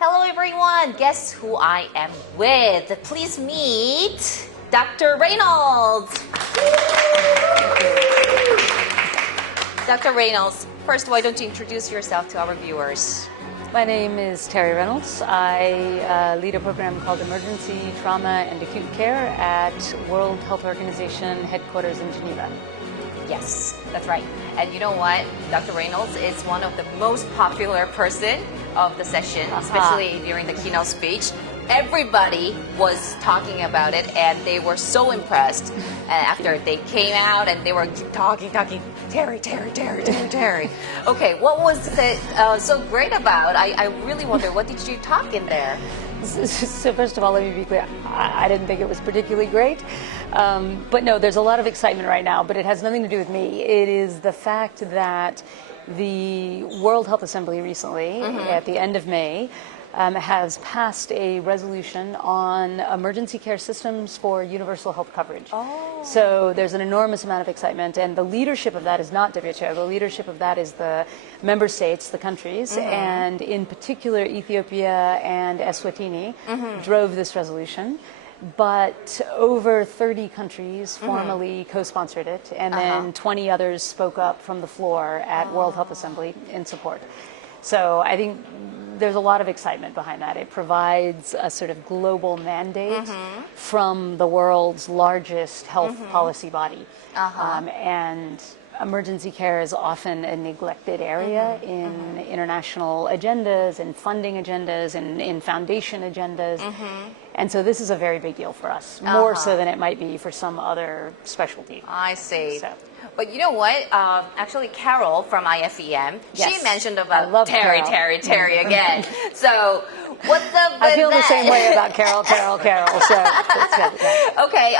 Hello everyone, guess who I am with? Please meet Dr. Reynolds. Dr. Reynolds, first why don't you introduce yourself to our viewers? My name is Teri Reynolds. I lead a program called Emergency, Trauma, and Acute Care at World Health Organization headquarters in Geneva. Yes, that's right. And you know what? Dr. Reynolds is one of the most popular person of the session, especially during the keynote speech. Everybody was talking about it and they were so impressed after they came out and they were talking, Teri. Okay, what was it so great about? I really wonder, what did you talk in there? So first of all, let me be clear. I didn't think it was particularly great. But no, there's a lot of excitement right now, but it has nothing to do with me. It is the fact that the World Health Assembly recently, at the end of May, has passed a resolution on emergency care systems for universal health coverage. Oh. So there's an enormous amount of excitement, and the leadership of that is not WHO. The leadership of that is the member states, the countries, and in particular Ethiopia and Eswatini drove this resolution. But over 30 countries formally co-sponsored it, and then 20 others spoke up from the floor at World Health Assembly in support. So I think there's a lot of excitement behind that. It provides a sort of global mandate from the world's largest health policy body. And emergency care is often a neglected area in international agendas and funding agendas and in foundation agendas. And so this is a very big deal for us, more so than it might be for some other specialty. I see. So. But you know what? Actually, Carol from ICEM, she mentioned about Teri again. So what's up with I feel that? the same way about Carol. So that's good. Yeah. Okay,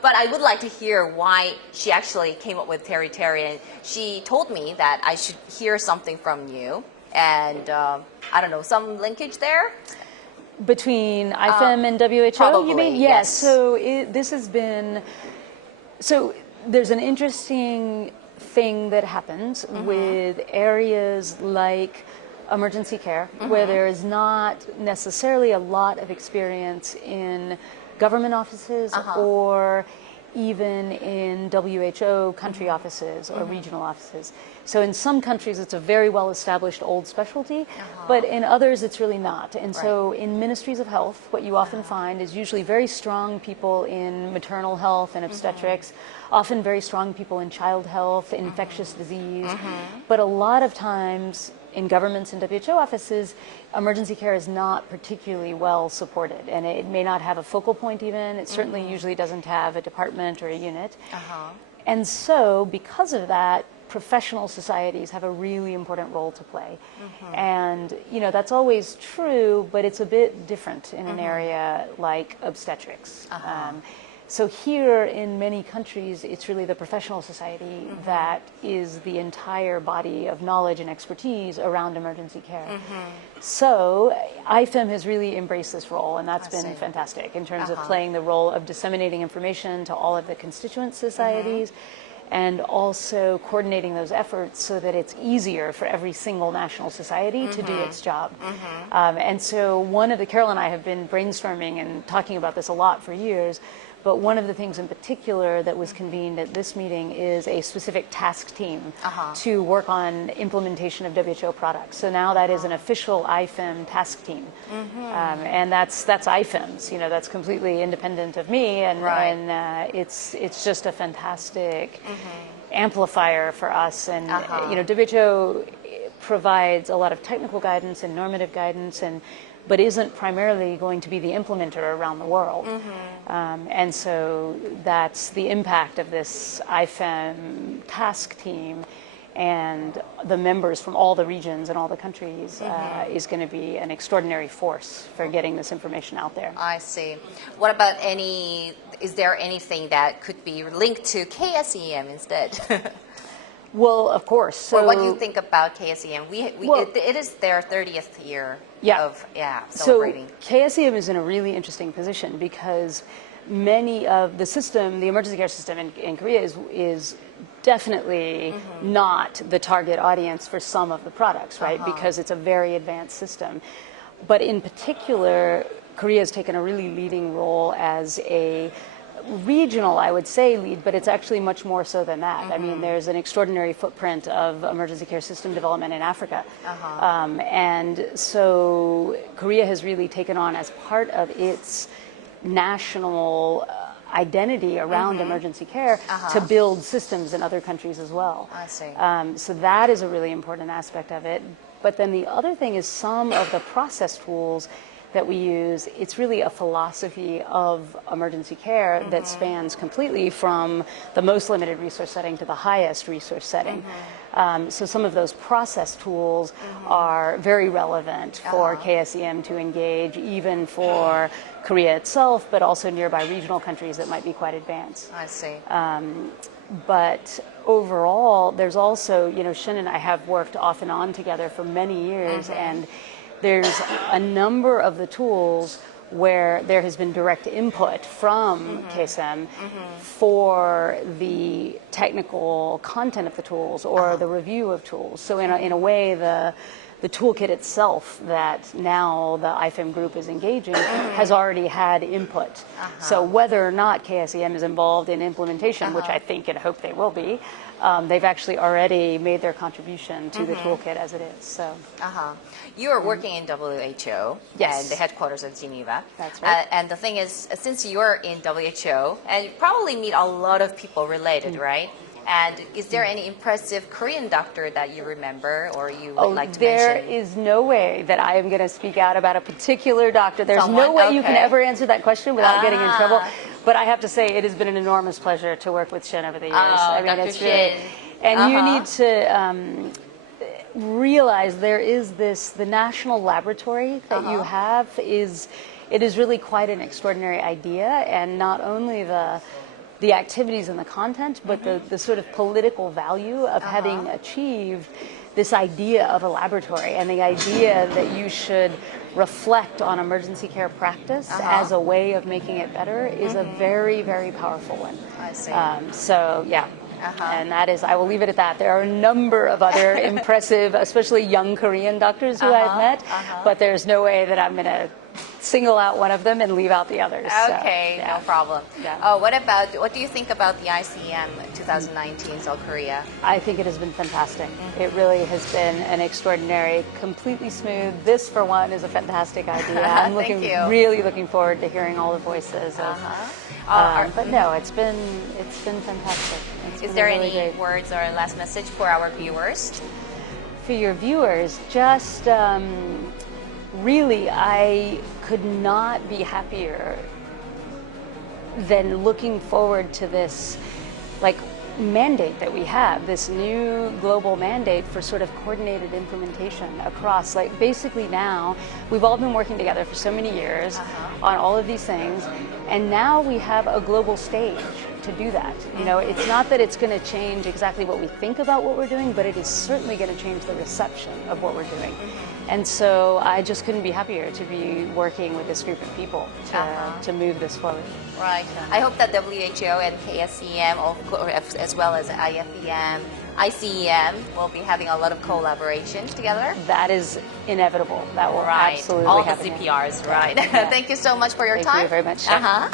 but I would like to hear why she actually came up with Teri. And she told me that I should hear something from you. And I don't know, some linkage there? Between ICEM and WHO, probably, you mean? Yes. So this has been... So there's an interesting thing that happens with areas like emergency care, where there is not necessarily a lot of experience in government offices or even in WHO country offices or regional offices. So in some countries it's a very well-established old specialty, but in others it's really not. And so in ministries of health, what you often find is usually very strong people in maternal health and obstetrics, often very strong people in child health, infectious disease, but a lot of times in governments and WHO offices, emergency care is not particularly well supported, and it may not have a focal point even. It certainly usually doesn't have a department or a unit. And so because of that, professional societies have a really important role to play. And you know, that's always true, but it's a bit different in an area like obstetrics. So here in many countries, it's really the professional society that is the entire body of knowledge and expertise around emergency care. So ICEM has really embraced this role, and that's been fantastic in terms of playing the role of disseminating information to all of the constituent societies, and also coordinating those efforts so that it's easier for every single national society to do its job. And so Carol and I have been brainstorming and talking about this a lot for years, but one of the things in particular that was convened at this meeting is a specific task team to work on implementation of WHO products. So now that is an official ICEM task team. And that's ICEM's, you know, that's completely independent of me, and it's just a fantastic amplifier for us. And you know, WHO provides a lot of technical guidance and normative guidance, but isn't primarily going to be the implementer around the world. And so that's the impact of this ICEM task team, and the members from all the regions and all the countries is going to be an extraordinary force for getting this information out there. I see. What about is there anything that could be linked to KSEM instead? Well, of course. So, or what do you think about KSEM? It is their 30th year of celebrating. So KSEM is in a really interesting position because many of the system, the emergency care system in Korea is definitely not the target audience for some of the products, right? Because it's a very advanced system. But in particular, Korea has taken a really leading role as a regional, I would say, lead, but it's actually much more so than that. I mean, there's an extraordinary footprint of emergency care system development in Africa. And so Korea has really taken on as part of its national identity around emergency care to build systems in other countries as well. I see. So that is a really important aspect of it. But then the other thing is some of the process tools that we use, it's really a philosophy of emergency care that spans completely from the most limited resource setting to the highest resource setting. So some of those process tools are very relevant for KSEM to engage, even for Korea itself, but also nearby regional countries that might be quite advanced. I see. But overall, there's also, Shin and I have worked off and on together for many years, and there's a number of the tools where there has been direct input from KSEM for the technical content of the tools or the review of tools. So in a way, the toolkit itself that now the ICEM group is engaging has already had input. So whether or not KSEM is involved in implementation, which I think and hope they will be, they've actually already made their contribution to the toolkit as it is. So. You are working in WHO Yes. and the headquarters of Geneva. That's right. And the thing is, since you're in WHO, and you probably meet a lot of people related, right? And is there any impressive Korean doctor that you remember or you would like to There mention? is no way that I am going to speak out about a particular doctor. There's Someone? no way you can Okay. ever answer that question without getting in trouble. But I have to say, it has been an enormous pleasure to work with Shin over the years. Oh, I mean, Dr. it's really, Shin. and you need to realize there is the national laboratory that you have is really quite an extraordinary idea, and not only the activities and the content, but the sort of political value of having achieved this idea of a laboratory and the idea that you should reflect on emergency care practice as a way of making it better is a very, very powerful one. I see. So, yeah. And that is, I will leave it at that. There are a number of other impressive, especially young Korean doctors who I've met, but there's no way that I'm going to single out one of them and leave out the others. Okay, So, yeah. no problem. Yeah. What do you think about the ICEM 2019 South Korea? I think it has been fantastic. It really has been an extraordinary, completely smooth. This, for one, is a fantastic idea. I'm Thank you. really looking forward to hearing all the voices. But no, it's been fantastic. It's Is been there really any great. words or last message for our viewers? For your viewers, just really, I could not be happier than looking forward to this, mandate that we have, this new global mandate for sort of coordinated implementation across, basically now, we've all been working together for so many years on all of these things, and now we have a global stage to do that. It's not that it's going to change exactly what we think about what we're doing, but it is certainly going to change the reception of what we're doing. And so I just couldn't be happier to be working with this group of people to move this forward. Right. I hope that WHO and KSEM, as well as ICEM, will be having a lot of collaboration together. That is inevitable. That will Right. absolutely All the happen. CPRs, right. Yeah. Thank you so much for your Thank time. you very much. Uh-huh.